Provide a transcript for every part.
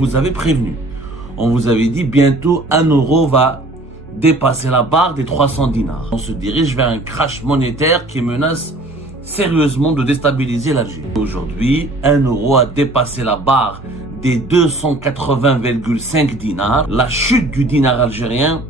vous avait prévenu. On vous avait dit bientôt 1 euro va dépasser la barre des 300 dinars. On se dirige vers un crash monétaire qui menace sérieusement de déstabiliser l'Algérie. Aujourd'hui, 1 euro a dépassé la barre des 280,5 dinars. La chute du dinar algérien,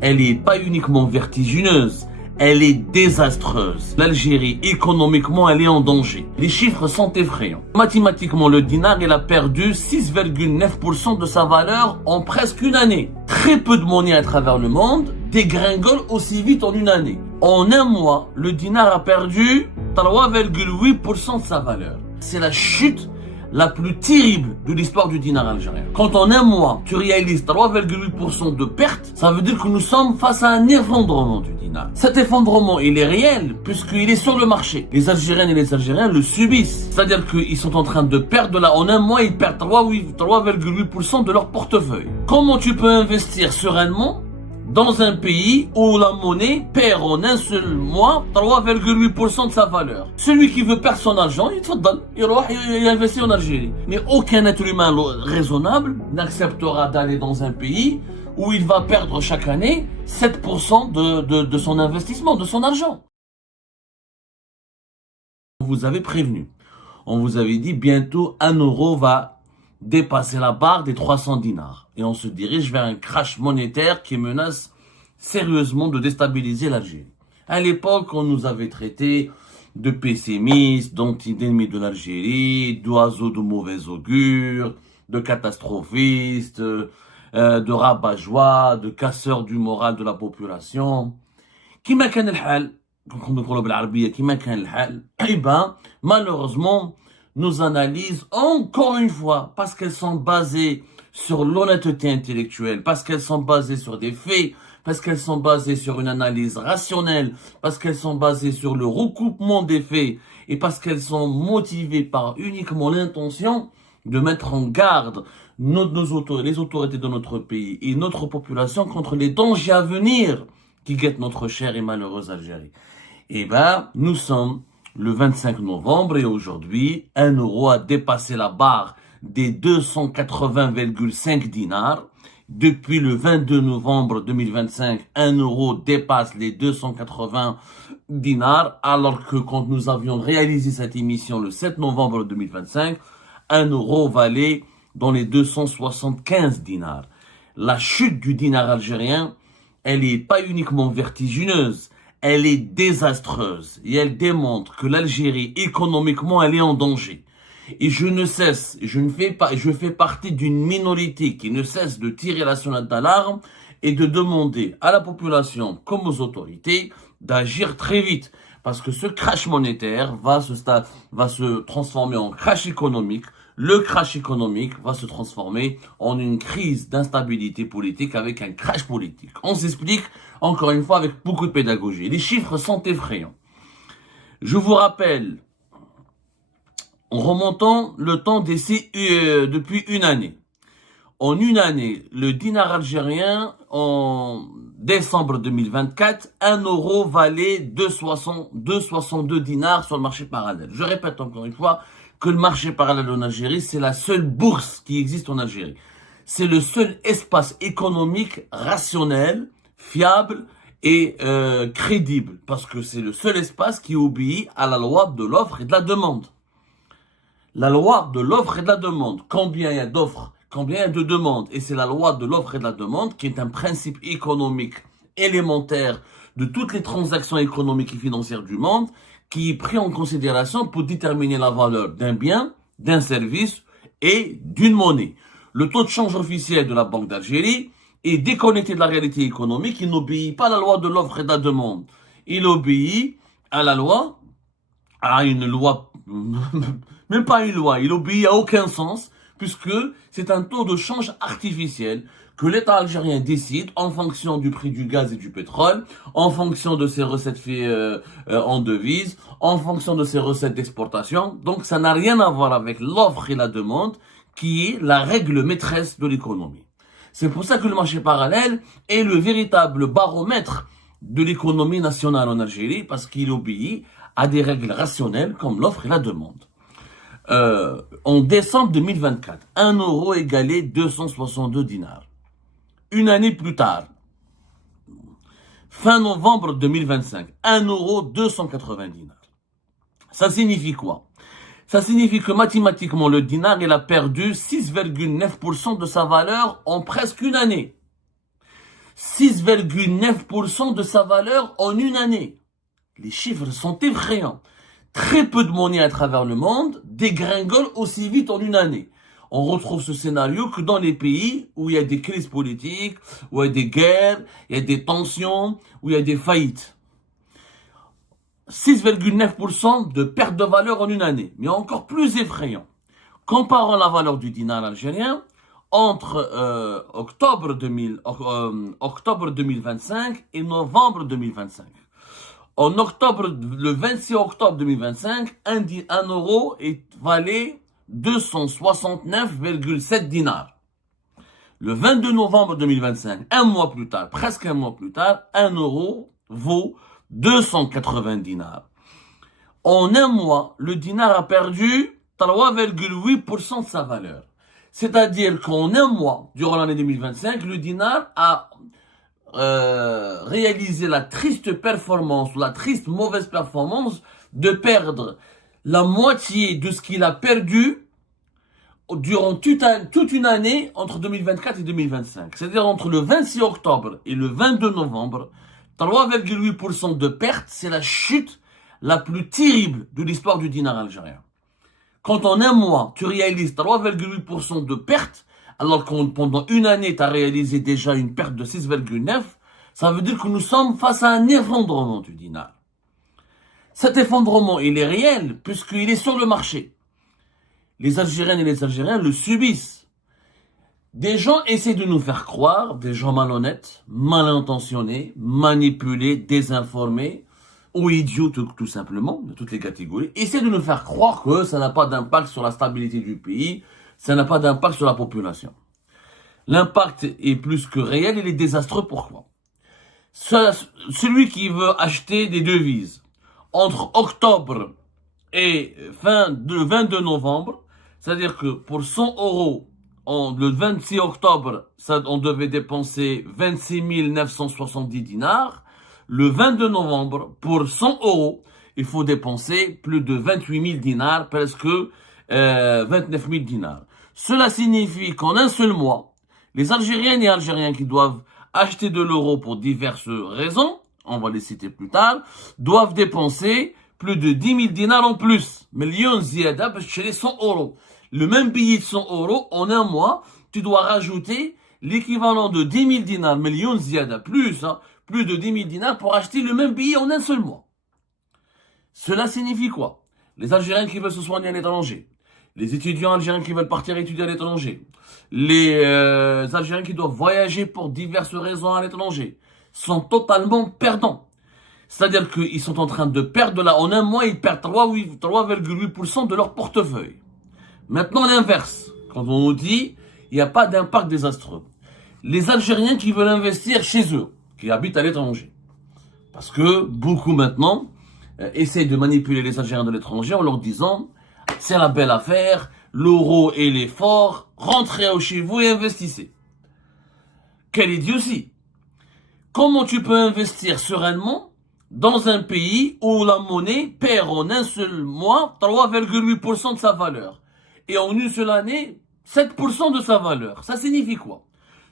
elle n'est pas uniquement vertigineuse, elle est désastreuse. L'Algérie, économiquement, elle est en danger. Les chiffres sont effrayants. Mathématiquement, le dinar, il a perdu 6,9% de sa valeur en presque une année. Très peu de monnaie à travers le monde dégringole aussi vite en une année. En un mois, le dinar a perdu 3,8% de sa valeur. C'est la chute la plus terrible de l'histoire du dinar algérien. Quand en un mois, tu réalises 3,8% de perte, ça veut dire que nous sommes face à un effondrement du dinar. Cet effondrement, il est réel puisqu'il est sur le marché. Les Algériennes et les Algériens le subissent. C'est-à-dire qu'ils sont en train de perdre en un mois, ils perdent 3,8% de leur portefeuille. Comment tu peux investir sereinement dans un pays où la monnaie perd en un seul mois 3,8% de sa valeur? Celui qui veut perdre son argent, il investit en Algérie. Mais aucun être humain raisonnable n'acceptera d'aller dans un pays où il va perdre chaque année 7% de son investissement, de son argent. On vous avait prévenu. On vous avait dit bientôt 1 euro va dépasser la barre des 300 dinars. Et on se dirige vers un crash monétaire qui menace sérieusement de déstabiliser l'Algérie. À l'époque, on nous avait traités de pessimistes, d'ennemis de l'Algérie, d'oiseaux de mauvais augure, de catastrophistes, de rabat-joie, de casseurs du moral de la population. كما كان الحال نقولوا بالعربية كما كان الحال malheureusement nos analyses, encore une fois, parce qu'elles sont basées sur l'honnêteté intellectuelle, parce qu'elles sont basées sur des faits, parce qu'elles sont basées sur une analyse rationnelle, parce qu'elles sont basées sur le recoupement des faits, et parce qu'elles sont motivées par uniquement l'intention de mettre en garde les autorités de notre pays et notre population contre les dangers à venir qui guettent notre chère et malheureuse Algérie. Nous sommes le 25 novembre et aujourd'hui, 1 euro a dépassé la barre des 280,5 dinars. Depuis le 22 novembre 2025, 1 euro dépasse les 280 dinars, alors que quand nous avions réalisé cette émission le 7 novembre 2025, 1 euro valait dans les 275 dinars. La chute du dinar algérien, elle n'est pas uniquement vertigineuse, elle est désastreuse et elle démontre que l'Algérie, économiquement, elle est en danger. Et je fais partie d'une minorité qui ne cesse de tirer la sonnette d'alarme et de demander à la population comme aux autorités d'agir très vite. Parce que ce crash monétaire va se transformer en crash économique. Le crash économique va se transformer en une crise d'instabilité politique avec un crash politique. On s'explique encore une fois avec beaucoup de pédagogie. Les chiffres sont effrayants. Je vous rappelle, en remontant le temps d'ici depuis une année. En une année, le dinar algérien, en décembre 2024, 1 euro valait 2,62 dinars sur le marché parallèle. Je répète encore une fois que le marché parallèle en Algérie, c'est la seule bourse qui existe en Algérie. C'est le seul espace économique rationnel, fiable et crédible. Parce que c'est le seul espace qui obéit à la loi de l'offre et de la demande. La loi de l'offre et de la demande. Combien il y a d'offres, combien il y a de demandes. Et c'est la loi de l'offre et de la demande qui est un principe économique élémentaire de toutes les transactions économiques et financières du monde qui est pris en considération pour déterminer la valeur d'un bien, d'un service et d'une monnaie. Le taux de change officiel de la Banque d'Algérie est déconnecté de la réalité économique. Il n'obéit pas à la loi de l'offre et de la demande. Il obéit à une loi, même pas une loi, il obéit à aucun sens, puisque c'est un taux de change artificiel que l'État algérien décide en fonction du prix du gaz et du pétrole, en fonction de ses recettes en devises, en fonction de ses recettes d'exportation. Donc ça n'a rien à voir avec l'offre et la demande, qui est la règle maîtresse de l'économie. C'est pour ça que le marché parallèle est le véritable baromètre de l'économie nationale en Algérie, parce qu'il obéit à des règles rationnelles comme l'offre et la demande. en décembre 2024, 1 euro égalait 262 dinars. Une année plus tard, fin novembre 2025, 1 euro 280 dinars. Ça signifie quoi? Ça signifie que mathématiquement, le dinar, il a perdu 6,9% de sa valeur en presque une année. 6,9% de sa valeur en une année. Les chiffres sont effrayants. Très peu de monnaie à travers le monde dégringole aussi vite en une année. On retrouve ce scénario que dans les pays où il y a des crises politiques, où il y a des guerres, il y a des tensions, où il y a des faillites. 6,9% de perte de valeur en une année. Mais encore plus effrayant. Comparons la valeur du dinar algérien entre octobre 2025 et novembre 2025. En octobre, le 26 octobre 2025, 1 euro valait 269,7 dinars. Le 22 novembre 2025, un mois plus tard, presque un mois plus tard, 1 euro vaut 280 dinars. En un mois, le dinar a perdu 3,8% de sa valeur. C'est-à-dire qu'en un mois, durant l'année 2025, le dinar a réalisé la triste performance, la triste mauvaise performance de perdre la moitié de ce qu'il a perdu durant toute une année entre 2024 et 2025. C'est-à-dire entre le 26 octobre et le 22 novembre, 3,8% de perte, c'est la chute la plus terrible de l'histoire du dinar algérien. Quand en un mois, tu réalises 3,8% de perte, alors que pendant une année, tu as réalisé déjà une perte de 6,9%, ça veut dire que nous sommes face à un effondrement du dinar. Cet effondrement, il est réel, puisqu'il est sur le marché. Les Algériennes et les Algériens le subissent. Des gens essaient de nous faire croire, des gens malhonnêtes, mal intentionnés, manipulés, désinformés, ou idiots tout simplement, de toutes les catégories, essaient de nous faire croire que ça n'a pas d'impact sur la stabilité du pays, ça n'a pas d'impact sur la population. L'impact est plus que réel, il est désastreux. Pourquoi? Celui qui veut acheter des devises entre octobre et le 22 novembre, c'est-à-dire que pour 100 euros, le 26 octobre, on devait dépenser 26 970 dinars. Le 22 novembre, pour 100 euros, il faut dépenser plus de 28 000 dinars, presque 29 000 dinars. Cela signifie qu'en un seul mois, les Algériennes et Algériens qui doivent acheter de l'euro pour diverses raisons, on va les citer plus tard, doivent dépenser plus de 10 000 dinars en plus. Millions ziyada parce que les 100 euros. Le même billet de 100 euros, en un mois, tu dois rajouter l'équivalent de 10 000 dinars, millions ziyada, plus de 10 000 dinars pour acheter le même billet en un seul mois. Cela signifie quoi? Les Algériens qui veulent se soigner à l'étranger, les étudiants algériens qui veulent partir étudier à l'étranger, les Algériens qui doivent voyager pour diverses raisons à l'étranger, sont totalement perdants. C'est-à-dire qu'ils sont en train de perdre en un mois, ils perdent 3,8% de leur portefeuille. Maintenant l'inverse, quand on nous dit il n'y a pas d'impact désastreux. Les Algériens qui veulent investir chez eux, qui habitent à l'étranger. Parce que beaucoup maintenant essayent de manipuler les Algériens de l'étranger en leur disant c'est la belle affaire, l'euro il est fort, rentrez chez vous et investissez. Quelle idiotie! Comment tu peux investir sereinement dans un pays où la monnaie perd en un seul mois 3,8% de sa valeur et en une seule année 7% de sa valeur? Ça signifie quoi?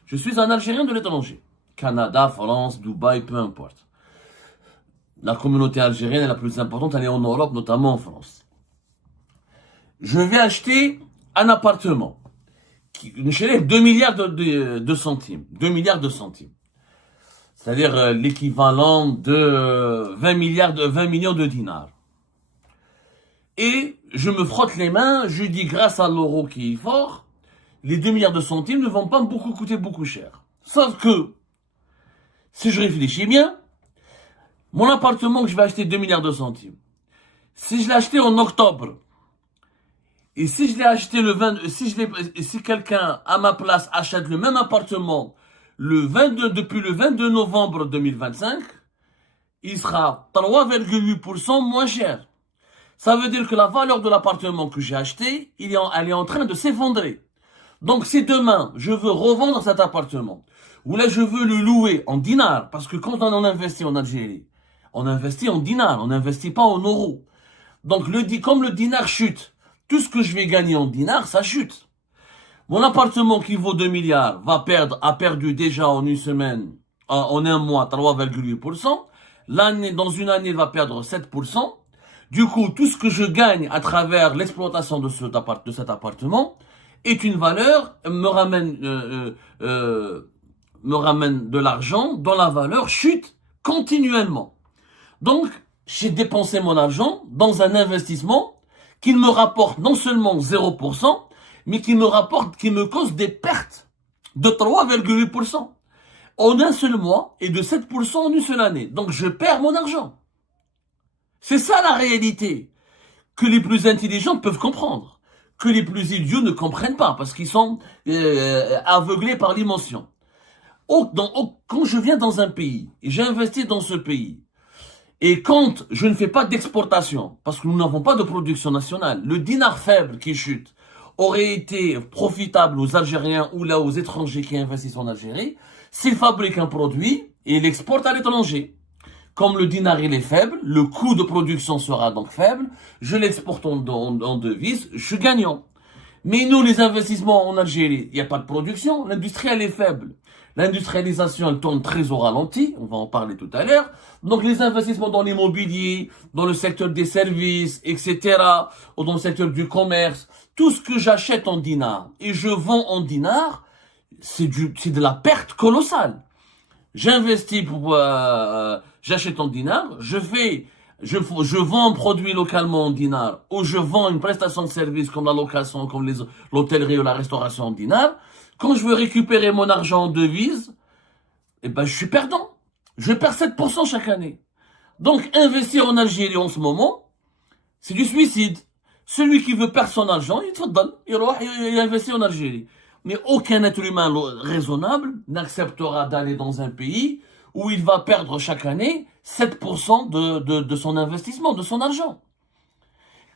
Je suis un Algérien de l'étranger. Canada, France, Dubaï, peu importe. La communauté algérienne est la plus importante, elle est en Europe, notamment en France. Je vais acheter un appartement. Chez 2 milliards de centimes. 2 milliards de centimes. C'est-à-dire l'équivalent de 20 millions de dinars. Et je me frotte les mains, je dis grâce à l'euro qui est fort, les 2 milliards de centimes ne vont pas coûter beaucoup cher. Sauf que, si je réfléchis bien, mon appartement que je vais acheter 2 milliards de centimes, si je l'ai acheté en octobre, et si je l'ai acheté si quelqu'un à ma place achète le même appartement depuis le 22 novembre 2025, il sera 3,8% moins cher. Ça veut dire que la valeur de l'appartement que j'ai acheté, elle est en train de s'effondrer. Donc si demain, je veux revendre cet appartement, ou là je veux le louer en dinars, parce que quand on investit en Algérie, on investit en dinars, on n'investit pas en euros. Donc comme le dinar chute, tout ce que je vais gagner en dinars, ça chute. Mon appartement qui vaut 2 milliards a perdu déjà en une semaine, en un mois, 3,8%. Dans une année, il va perdre 7%. Du coup, tout ce que je gagne à travers l'exploitation de cet appartement est une valeur, me ramène de l'argent dont la valeur chute continuellement. Donc, j'ai dépensé mon argent dans un investissement qui me rapporte non seulement 0%, mais qui me cause des pertes de 3,8% en un seul mois et de 7% en une seule année. Donc, je perds mon argent. C'est ça la réalité que les plus intelligents peuvent comprendre, que les plus idiots ne comprennent pas parce qu'ils sont aveuglés par l'émotion. Quand je viens dans un pays et j'investis dans ce pays, et quand je ne fais pas d'exportation, parce que nous n'avons pas de production nationale, le dinar faible qui chute aurait été profitable aux Algériens ou là aux étrangers qui investissent en Algérie s'ils fabriquent un produit et l'exportent à l'étranger. Comme le dinar il est faible, le coût de production sera donc faible, je l'exporte en devise, je suis gagnant. Mais nous, les investissements en Algérie, il n'y a pas de production, l'industrie elle est faible. L'industrialisation elle tourne très au ralenti, on va en parler tout à l'heure. Donc les investissements dans l'immobilier, dans le secteur des services, etc., ou dans le secteur du commerce, tout ce que j'achète en dinars et je vends en dinars, c'est de la perte colossale. J'investis j'achète en dinars, je vends un produit localement en dinars, ou je vends une prestation de service comme la location, comme l'hôtellerie ou la restauration en dinars. Quand je veux récupérer mon argent en devise, eh ben, je suis perdant. Je perds 7% chaque année. Donc, investir en Algérie en ce moment, c'est du suicide. Celui qui veut perdre son argent, il investit en Algérie. Mais aucun être humain raisonnable n'acceptera d'aller dans un pays où il va perdre chaque année 7% de son investissement, de son argent.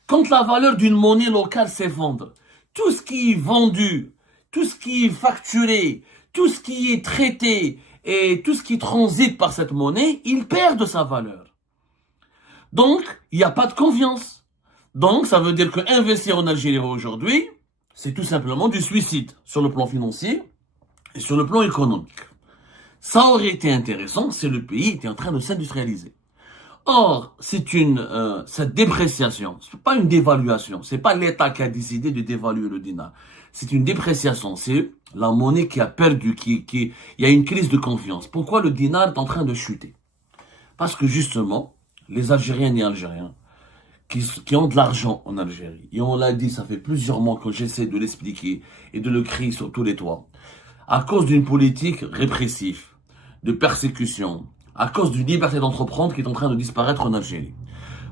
Quand la valeur d'une monnaie locale s'effondre, tout ce qui est vendu, tout ce qui est facturé, tout ce qui est traité et tout ce qui transite par cette monnaie, il perd de sa valeur. Donc, il n'y a pas de confiance. Donc, ça veut dire que investir en Algérie aujourd'hui, c'est tout simplement du suicide sur le plan financier et sur le plan économique. Ça aurait été intéressant si le pays était en train de s'industrialiser. Or, cette dépréciation, c'est pas une dévaluation, c'est pas l'État qui a décidé de dévaluer le dinar. C'est une dépréciation, c'est la monnaie qui a perdu, il y a une crise de confiance. Pourquoi le dinar est en train de chuter? Parce que justement, les Algériens et Algériens, qui ont de l'argent en Algérie, et on l'a dit, ça fait plusieurs mois que j'essaie de l'expliquer et de le crier sur tous les toits, à cause d'une politique répressive, de persécution, à cause d'une liberté d'entreprendre qui est en train de disparaître en Algérie.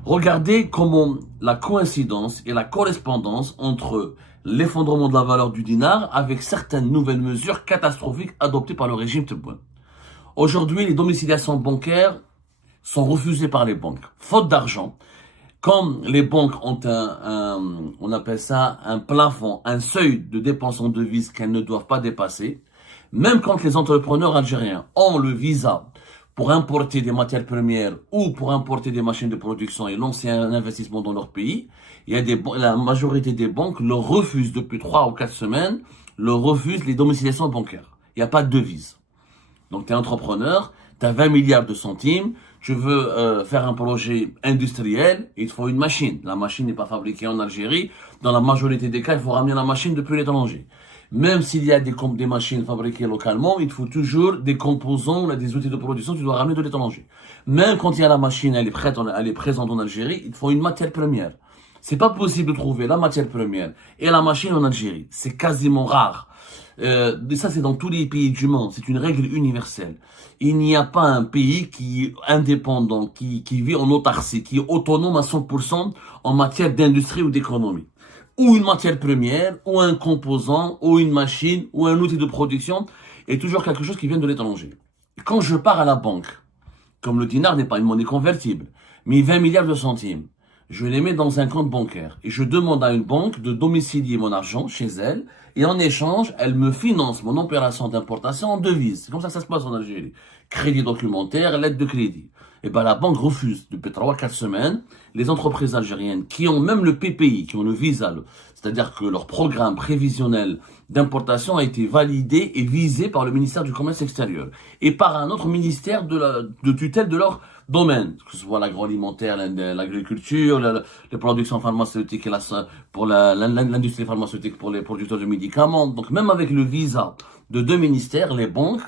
Regardez comment la coïncidence et la correspondance entre l'effondrement de la valeur du dinar avec certaines nouvelles mesures catastrophiques adoptées par le régime Tebboune. Aujourd'hui, les domiciliations bancaires sont refusées par les banques, faute d'argent. Comme les banques ont on appelle ça un plafond, un seuil de dépenses en devises qu'elles ne doivent pas dépasser, même quand les entrepreneurs algériens ont le visa pour importer des matières premières ou pour importer des machines de production et lancer un investissement dans leur pays, la majorité des banques leur refusent depuis 3 ou 4 semaines, leur refusent les domiciliations bancaires. Il n'y a pas de devise. Donc tu es entrepreneur, tu as 20 milliards de centimes, je veux faire un projet industriel, il te faut une machine. La machine n'est pas fabriquée en Algérie. Dans la majorité des cas, il faut ramener la machine depuis l'étranger. Même s'il y a des machines fabriquées localement, il te faut toujours des composants, des outils de production que tu dois ramener de l'étranger. Même quand il y a la machine, elle est présente en Algérie, il te faut une matière première. C'est pas possible de trouver la matière première et la machine en Algérie. C'est quasiment rare. Ça, c'est dans tous les pays du monde. C'est une règle universelle. Il n'y a pas un pays qui est indépendant, qui vit en autarcie, qui est autonome à 100% en matière d'industrie ou d'économie. Ou une matière première, ou un composant, ou une machine, ou un outil de production, est toujours quelque chose qui vient de l'étranger. Quand je pars à la banque, comme le dinar n'est pas une monnaie convertible, mais 20 milliards de centimes, je les mets dans un compte bancaire et je demande à une banque de domicilier mon argent chez elle et en échange, elle me finance mon opération d'importation en devise. C'est comme ça que ça se passe en Algérie. Crédit documentaire, lettre de crédit. Et ben la banque refuse depuis 3-4 semaines. Les entreprises algériennes qui ont même le PPI, qui ont le visa, c'est-à-dire que leur programme prévisionnel d'importation a été validé et visé par le ministère du Commerce extérieur et par un autre ministère de tutelle de leur domaine, que ce soit l'agroalimentaire, l'agriculture, les productions pharmaceutiques et pour l'industrie pharmaceutique pour les producteurs de médicaments. Donc même avec le visa de deux ministères, les banques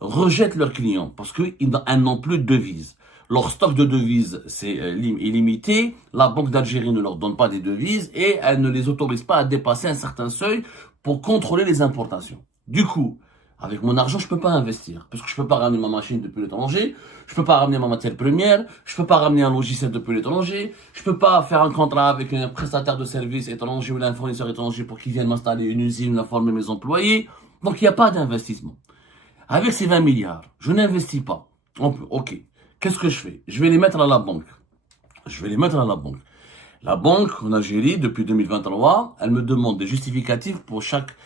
rejettent leurs clients parce qu'ils n'ont plus de devises. Leur stock de devises c'est illimité, la Banque d'Algérie ne leur donne pas des devises et elle ne les autorise pas à dépasser un certain seuil pour contrôler les importations. Du coup, avec mon argent, je peux pas investir. Parce que je peux pas ramener ma machine depuis l'étranger, je peux pas ramener ma matière première, je peux pas ramener un logiciel depuis l'étranger, je peux pas faire un contrat avec un prestataire de services étranger ou un fournisseur étranger pour qu'il vienne m'installer une usine, former mes employés. Donc il n'y a pas d'investissement. Avec ces 20 milliards, je n'investis pas. Ok. Qu'est-ce que je fais? Je vais les mettre à la banque. La banque en Algérie, depuis 2023, elle me demande des justificatifs pour chaque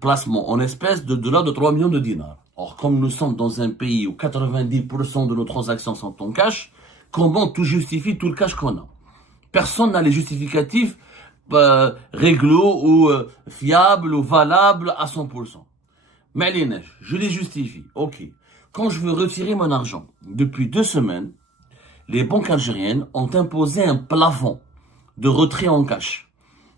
placement en espèces de l'ordre de 3 millions de dinars. Or, comme nous sommes dans un pays où 90% de nos transactions sont en cash, comment tout justifie tout le cash qu'on a? Personne n'a les justificatifs réglo ou fiables ou valables à 100%. Mais les neiges, je les justifie. Ok. Quand je veux retirer mon argent, depuis 2 semaines, les banques algériennes ont imposé un plafond de retrait en cash.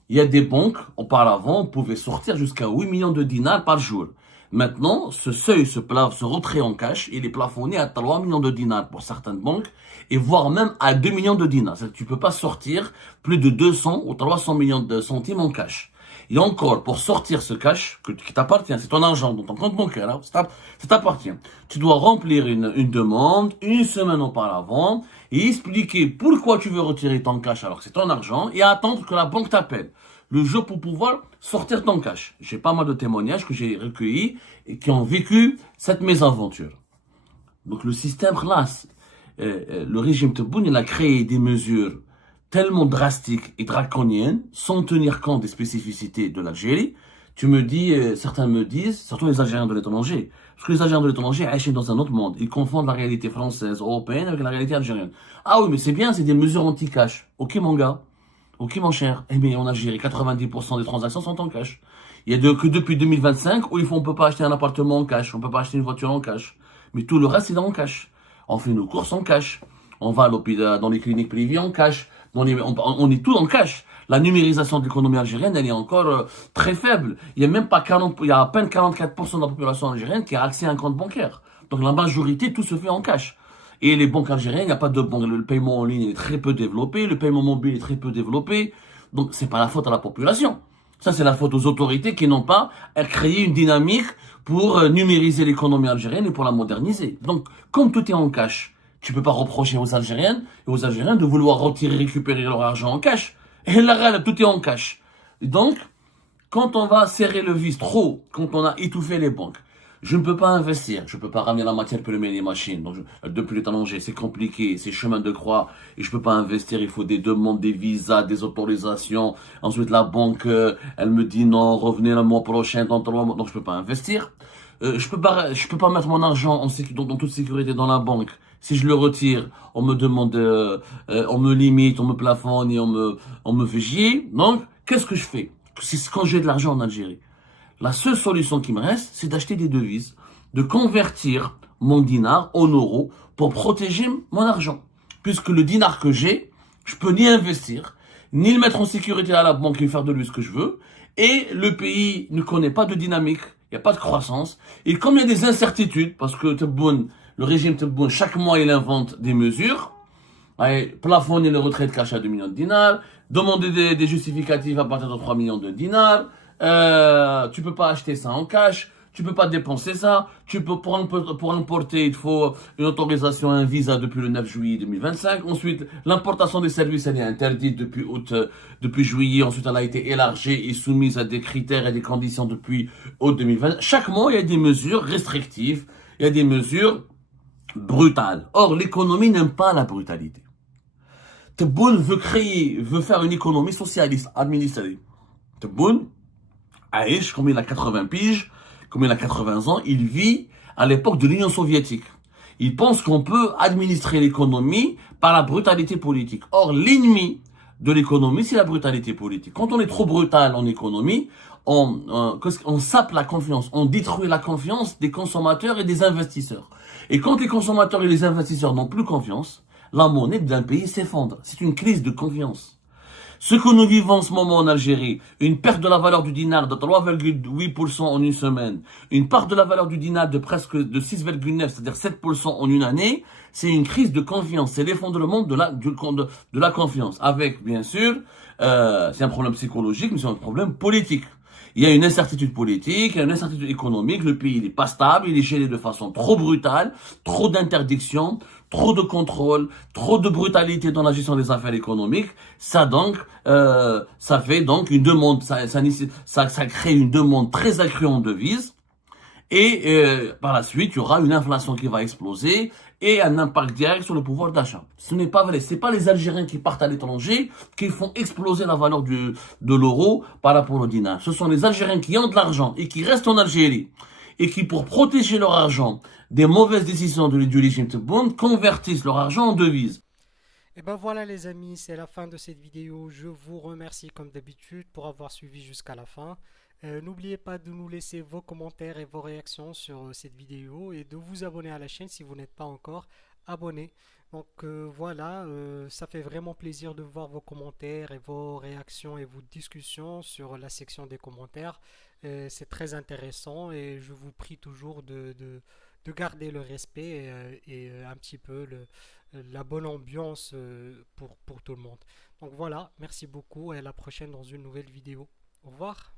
Il y a des banques, auparavant, on pouvait sortir jusqu'à 8 millions de dinars par jour. Maintenant, ce seuil, ce retrait en cash, il est plafonné à 3 millions de dinars pour certaines banques, et voire même à 2 millions de dinars. C'est-à-dire que tu peux pas sortir plus de 200 ou 300 millions de centimes en cash. Et encore, pour sortir ce cash, qui t'appartient, c'est ton argent, dans ton compte bancaire, hein, ça t'appartient. Tu dois remplir une demande une semaine auparavant et expliquer pourquoi tu veux retirer ton cash alors que c'est ton argent et attendre que la banque t'appelle le jour pour pouvoir sortir ton cash. J'ai pas mal de témoignages que j'ai recueillis et qui ont vécu cette mésaventure. Donc le système, là, le régime Tebboune, il a créé des mesures tellement drastiques et draconiennes, sans tenir compte des spécificités de l'Algérie. Tu me dis, certains me disent, surtout les Algériens de l'étranger, parce que les Algériens de l'étranger agissent dans un autre monde. Ils confondent la réalité française, européenne avec la réalité algérienne. Ah oui, mais c'est bien, c'est des mesures anti-cash. Ok mon gars, ok mon cher. Eh bien en Algérie, 90% des transactions sont en cash. Il y a que depuis 2025 où on peut pas acheter un appartement en cash, on peut pas acheter une voiture en cash. Mais tout le reste, c'est en cash. On fait nos courses en cash. On va à l'hôpital, dans les cliniques privées en cash. On est tout en cash. La numérisation de l'économie algérienne, elle est encore très faible. Il y a même pas 40, il y a à peine 44% de la population algérienne qui a accès à un compte bancaire. Donc la majorité, tout se fait en cash. Et les banques algériennes, il n'y a pas de banque. Le paiement en ligne est très peu développé, le paiement mobile est très peu développé. Donc c'est pas la faute à la population. Ça, c'est la faute aux autorités qui n'ont pas créé une dynamique pour numériser l'économie algérienne et pour la moderniser. Donc, comme tout est en cash, tu peux pas reprocher aux Algériennes et aux Algériens de vouloir récupérer leur argent en cash. Et là, tout est en cash. Et donc, quand on va serrer le vis trop, quand on a étouffé les banques, je ne peux pas investir, je ne peux pas ramener la matière première et les machines. Donc, depuis l'étranger, c'est compliqué, c'est chemin de croix, et je peux pas investir, il faut des demandes, des visas, des autorisations. Ensuite, la banque, elle me dit non, revenez le mois prochain, dans 3 mois, donc je peux pas investir. Je peux pas mettre mon argent dans toute sécurité dans la banque. Si je le retire, on me demande, on me limite, on me plafonne et on me fait chier. Donc, qu'est-ce que je fais? C'est quand j'ai de l'argent en Algérie. La seule solution qui me reste, c'est d'acheter des devises, de convertir mon dinar en euros pour protéger mon argent. Puisque le dinar que j'ai, je peux ni investir, ni le mettre en sécurité à la banque et faire de lui ce que je veux. Et le pays ne connaît pas de dynamique, il n'y a pas de croissance. Et comme il y a des incertitudes, parce que Tebboune, le régime Tebboune, chaque mois il invente des mesures, plafonner le retrait de cash à 2 millions de dinars, demander des justificatifs à partir de 3 millions de dinars, tu peux pas acheter ça en cash, tu peux pas dépenser ça, pour importer, il faut une autorisation, un visa depuis le 9 juillet 2025. Ensuite, l'importation des services, elle est interdite depuis juillet. Ensuite, elle a été élargie et soumise à des critères et des conditions depuis août 2020. Chaque mois, il y a des mesures restrictives, il y a des mesures brutales. Or, l'économie n'aime pas la brutalité. Tebboune veut faire une économie socialiste, administrée. Tebboune, Aïch, comme il a 80 piges, comme il a 80 ans, il vit à l'époque de l'Union soviétique. Il pense qu'on peut administrer l'économie par la brutalité politique. Or, l'ennemi de l'économie, c'est la brutalité politique. Quand on est trop brutal en économie, on sape la confiance, on détruit la confiance des consommateurs et des investisseurs. Et quand les consommateurs et les investisseurs n'ont plus confiance, la monnaie d'un pays s'effondre. C'est une crise de confiance. Ce que nous vivons en ce moment en Algérie, une perte de la valeur du dinar de 3,8% en une semaine, une perte de la valeur du dinar de presque de 6,9%, c'est-à-dire 7% en une année, c'est une crise de confiance, c'est l'effondrement de la confiance. Avec, bien sûr, c'est un problème psychologique, mais c'est un problème politique. Il y a une incertitude politique, il y a une incertitude économique, le pays n'est pas stable, il est géré de façon trop brutale, trop d'interdictions, trop de contrôle, trop de brutalité dans la gestion des affaires économiques. Ça fait donc une demande, ça crée une demande très accrue en devises. Et par la suite, il y aura une inflation qui va exploser et un impact direct sur le pouvoir d'achat. Ce n'est pas vrai. Ce n'est pas les Algériens qui partent à l'étranger qui font exploser la valeur de l'euro par rapport au dinar. Ce sont les Algériens qui ont de l'argent et qui restent en Algérie et qui, pour protéger leur argent des mauvaises décisions du régime Tebboune, convertissent leur argent en devises. Et ben voilà les amis, c'est la fin de cette vidéo. Je vous remercie comme d'habitude pour avoir suivi jusqu'à la fin. N'oubliez pas de nous laisser vos commentaires et vos réactions sur cette vidéo et de vous abonner à la chaîne si vous n'êtes pas encore abonné. Donc voilà, ça fait vraiment plaisir de voir vos commentaires et vos réactions et vos discussions sur la section des commentaires. C'est très intéressant et je vous prie toujours de garder le respect et un petit peu la bonne ambiance pour tout le monde. Donc voilà, merci beaucoup et à la prochaine dans une nouvelle vidéo. Au revoir.